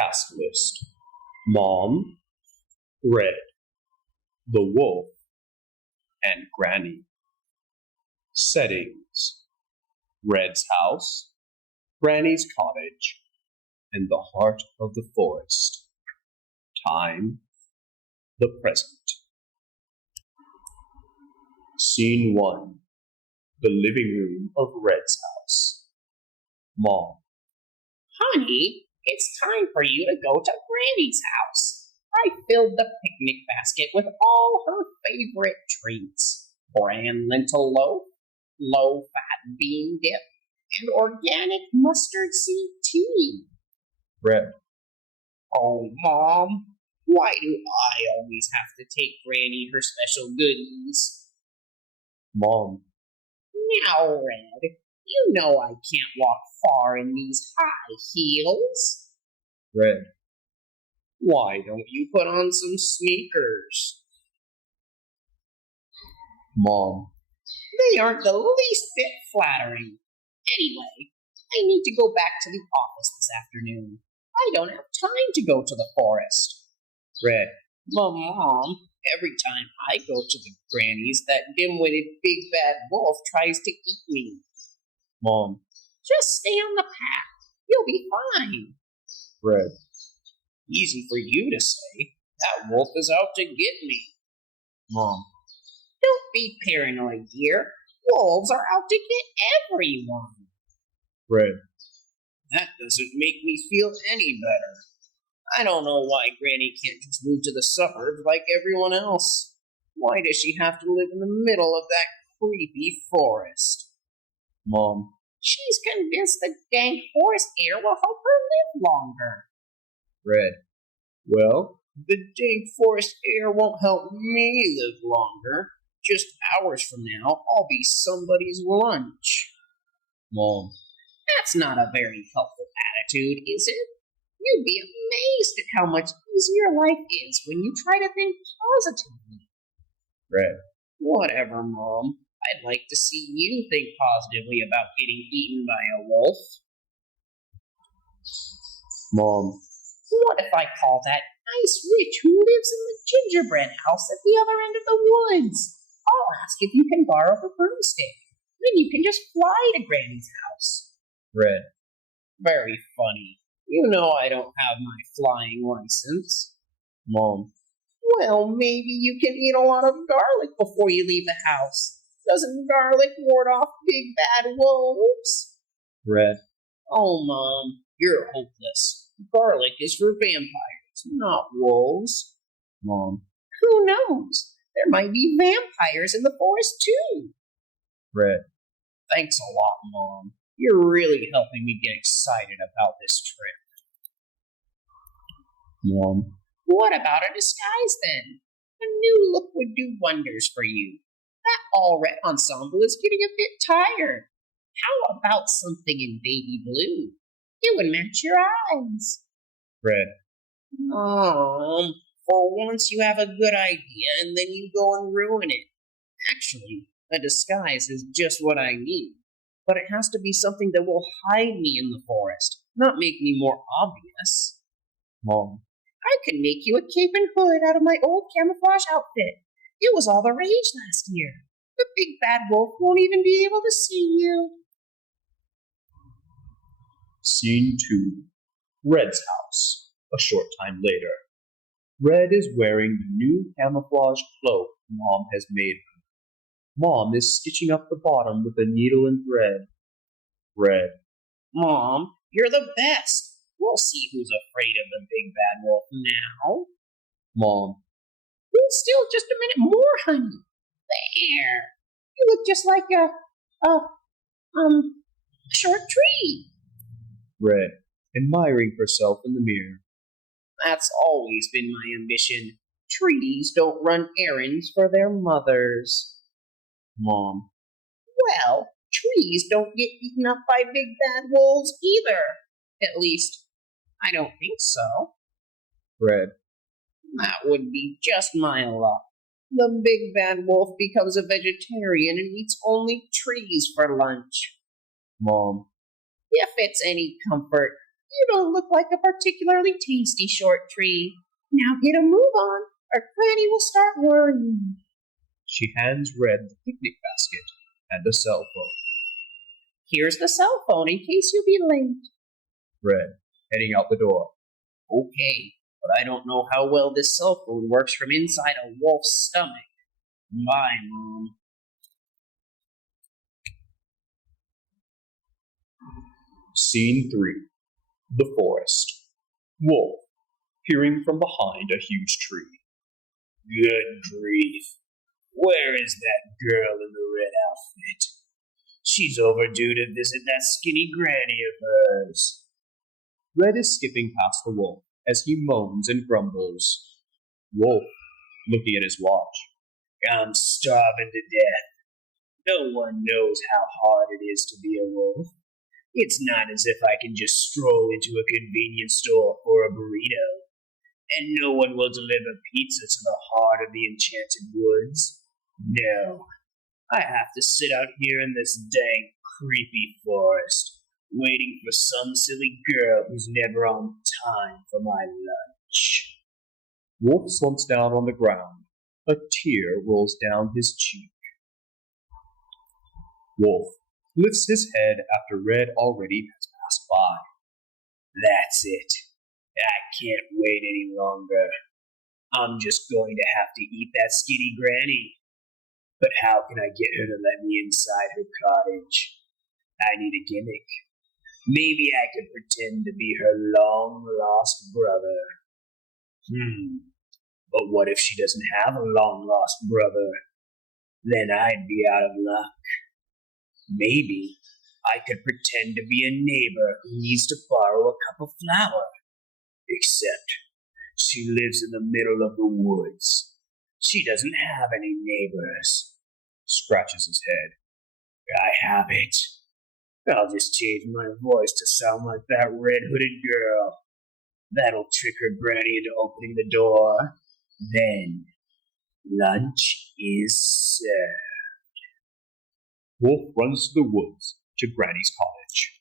Cast list. Mom, Red, the Wolf, and Granny. Settings. Red's house, Granny's cottage, and the heart of the forest. Time, the present. Scene 1. The living room of Red's house. Mom. Honey, it's time for you to go to Granny's house. I filled the picnic basket with all her favorite treats. Bran lentil loaf, low-fat bean dip, and organic mustard seed tea. Red. Oh, Mom, why do I always have to take Granny her special goodies? Mom. Now, Red, you know I can't walk far in these high heels. Red. Why don't you put on some sneakers? Mom. They aren't the least bit flattering. Anyway, I need to go back to the office this afternoon. I don't have time to go to the forest. Red. But Mom, every time I go to the Granny's, that dim-witted big bad wolf tries to eat me. Mom. Just stay on the path. You'll be fine. Red. Easy for you to say. That wolf is out to get me. Mom. Don't be paranoid, dear. Wolves are out to get everyone. Red. That doesn't make me feel any better. I don't know why Granny can't just move to the suburbs like everyone else. Why does she have to live in the middle of that creepy forest? Mom. She's convinced the dank forest air will help her live longer. Red. Well, the dank forest air won't help me live longer. Just hours from now, I'll be somebody's lunch. Mom. That's not a very helpful attitude, is it? You'd be amazed at how much easier life is when you try to think positively. Red. Whatever, Mom. I'd like to see you think positively about getting eaten by a wolf. Mom. What if I call that nice witch who lives in the gingerbread house at the other end of the woods? I'll ask if you can borrow her broomstick. Then you can just fly to Granny's house. Red. Very funny. You know I don't have my flying license. Mom. Well, maybe you can eat a lot of garlic before you leave the house. Doesn't garlic ward off big bad wolves? Red. Oh, Mom, you're hopeless. Garlic is for vampires, not wolves. Mom. Who knows? There might be vampires in the forest, too. Red. Thanks a lot, Mom. You're really helping me get excited about this trip. Mom. What about a disguise, then? A new look would do wonders for you. That all-red ensemble is getting a bit tired. How about something in baby blue? It would match your eyes. Red. For once you have a good idea and then you go and ruin it. Actually, a disguise is just what I need. But it has to be something that will hide me in the forest, not make me more obvious. Mom. I could make you a cape and hood out of my old camouflage outfit. It was all the rage last year. The big bad wolf won't even be able to see you. Scene 2. Red's house. A short time later. Red is wearing the new camouflage cloak Mom has made her. Mom is stitching up the bottom with a needle and thread. Red. Mom, you're the best. We'll see who's afraid of the big bad wolf now. Mom. Hold still just a minute more, honey. There. You look just like a short tree. Red. Admiring herself in the mirror. That's always been my ambition. Trees don't run errands for their mothers. Mom. Well, trees don't get eaten up by big bad wolves either. At least, I don't think so. Red. That would be just my luck. The big bad wolf becomes a vegetarian and eats only trees for lunch. Mom. If it's any comfort, You don't look like a particularly tasty short tree. Now get a move on, or Granny will start worrying. She hands Red the picnic basket and a cell phone. Here's the cell phone in case you be late. Red, heading out the door. Okay, but I don't know how well this cell phone works from inside a wolf's stomach. Bye, Mom. Scene 3. The forest. Wolf, peering from behind a huge tree. Good grief. Where is that girl in the red outfit? She's overdue to visit that skinny granny of hers. Red is skipping past the wolf as he moans and grumbles. Wolf, looking at his watch. I'm starving to death. No one knows how hard it is to be a wolf. It's not as if I can just stroll into a convenience store for a burrito. And no one will deliver pizza to the heart of the enchanted woods. No. I have to sit out here in this dang, creepy forest, waiting for some silly girl who's never on time for my lunch. Wolf slumps down on the ground. A tear rolls down his cheek. Wolf lifts his head after Red already has passed by. That's it. I can't wait any longer. I'm just going to have to eat that skinny granny. But how can I get her to let me inside her cottage? I need a gimmick. Maybe I could pretend to be her long-lost brother. But what if she doesn't have a long-lost brother? Then I'd be out of luck. Maybe I could pretend to be a neighbor who needs to borrow a cup of flour. Except she lives in the middle of the woods. She doesn't have any neighbors. Scratches his head. I have it. I'll just change my voice to sound like that red-hooded girl. That'll trick her granny into opening the door. Then, lunch is served. Wolf runs to the woods to Granny's cottage.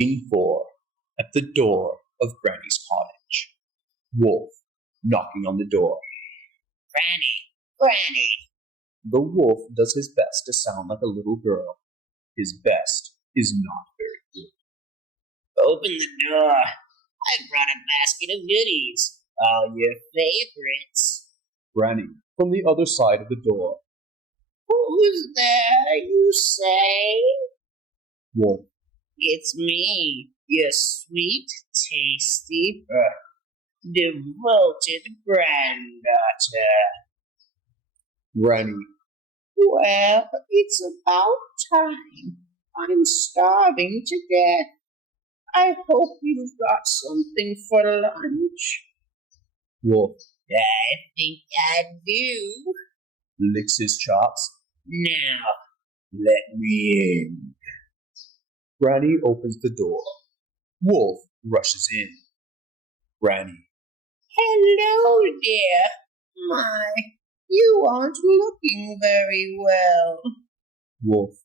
Scene 4. At the door of Granny's cottage. Wolf knocking on the door. Granny. The wolf does his best to sound like a little girl. His best is not very good. Open the door. I brought a basket of goodies. All your favorites. Granny from the other side of the door. Who's there, you say? Wolf. It's me, your sweet, tasty, devoted granddaughter. Granny. Well, it's about time. I'm starving to death. I hope you've got something for lunch. Wolf. I think I do. Licks his chops. Now, let me in. Granny opens the door. Wolf rushes in. Granny. Hello, dear. My, you aren't looking very well. Wolf.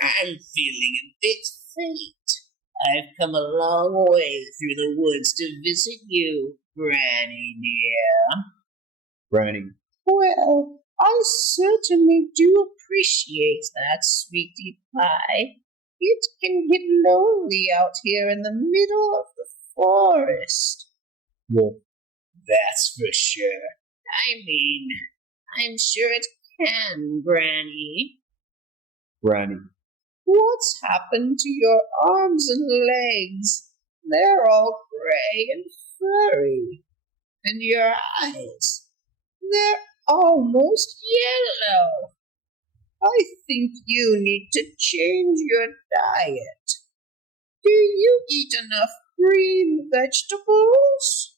I'm feeling a bit faint. I've come a long way through the woods to visit you, Granny dear. Granny. Well, I certainly do appreciate that, sweetie pie. It can get lonely out here in the middle of the forest. Wolf. That's for sure. I'm sure it can, Granny. Granny. What's happened to your arms and legs? They're all gray and furry. And your eyes, they're almost yellow. I think you need to change your diet. Do you eat enough green vegetables?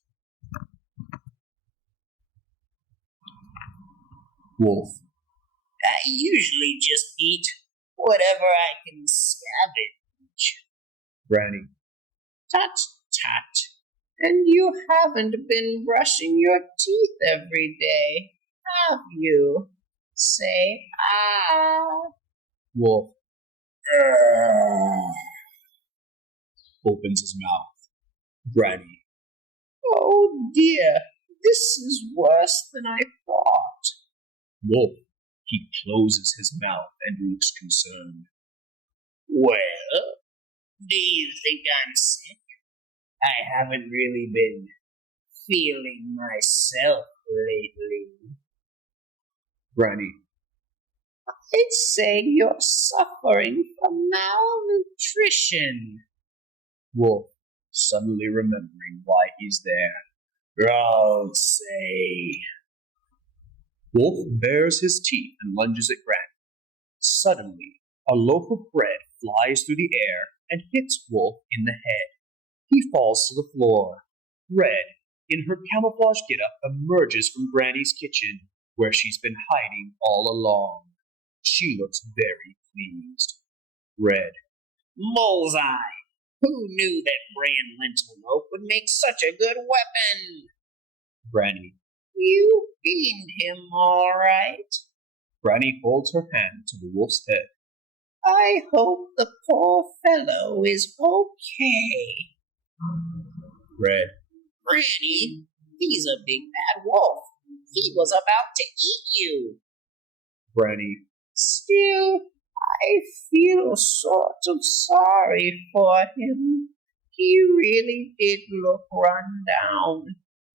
Wolf. I usually just eat whatever I can scavenge. Granny. Tut, tut. And you haven't been brushing your teeth every day, have you? Say ah. Wolf. Opens his mouth. Granny. Oh dear, this is worse than I thought. Wolf. He closes his mouth and looks concerned. Well, do you think I'm sick? I haven't really been feeling myself lately. Granny. I'd say you're suffering from malnutrition. Wolf. Suddenly remembering why he's there. I'll say. Wolf bares his teeth and lunges at Granny. Suddenly, a loaf of bread flies through the air and hits Wolf in the head. He falls to the floor. Red, in her camouflage getup, emerges from Granny's kitchen, where she's been hiding all along. She looks very pleased. Red. Bullseye! Who knew that bran lentil loaf would make such a good weapon? Granny. You beamed him all right. Granny holds her hand to the wolf's head. I hope the poor fellow is okay. Red. Granny, he's a big bad wolf. He was about to eat you. Granny. Still, I feel sort of sorry for him. He really did look run down,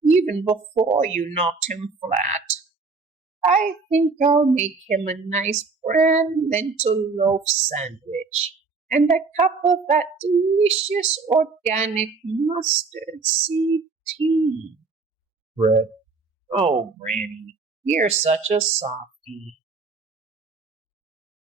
even before you knocked him flat. I think I'll make him a nice bran lentil loaf sandwich and a cup of that delicious organic mustard seed tea. Red. Oh, Granny, you're such a softie.